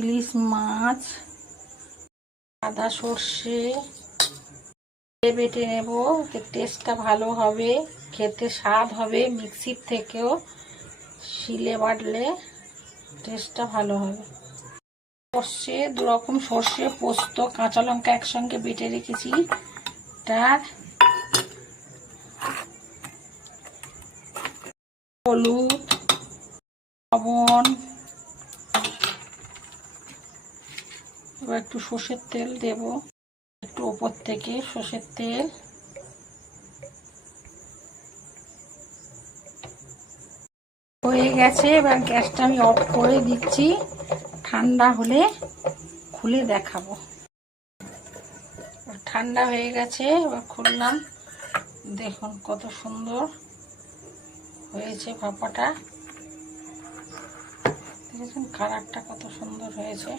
ইলিশ মাছ আদা সর্ষে বেটে নেব, টেস্টটা ভালো হবে, খেতে স্বাদ হবে। মিক্সির থেকেও শিলে বাটলে টেস্টটা ভালো হবে। সর্ষে দুরকম, সর্ষে পোস্ত কাঁচা লঙ্কা একসঙ্গে বেটে রেখেছি। তার হলুদ, লবণ, এবার একটু সর্ষের তেল দেব, একটু ওপর থেকে সর্ষের তেল। হয়ে গেছে, এবার গ্যাসটা আমি অফ করে দিচ্ছি। ঠান্ডা হলে খুলে দেখাবো। ঠান্ডা হয়ে গেছে, এবার খুললাম। দেখুন কত সুন্দর হয়েছে ভাপাটা, দেখেছেন কালারটা কত সুন্দর হয়েছে।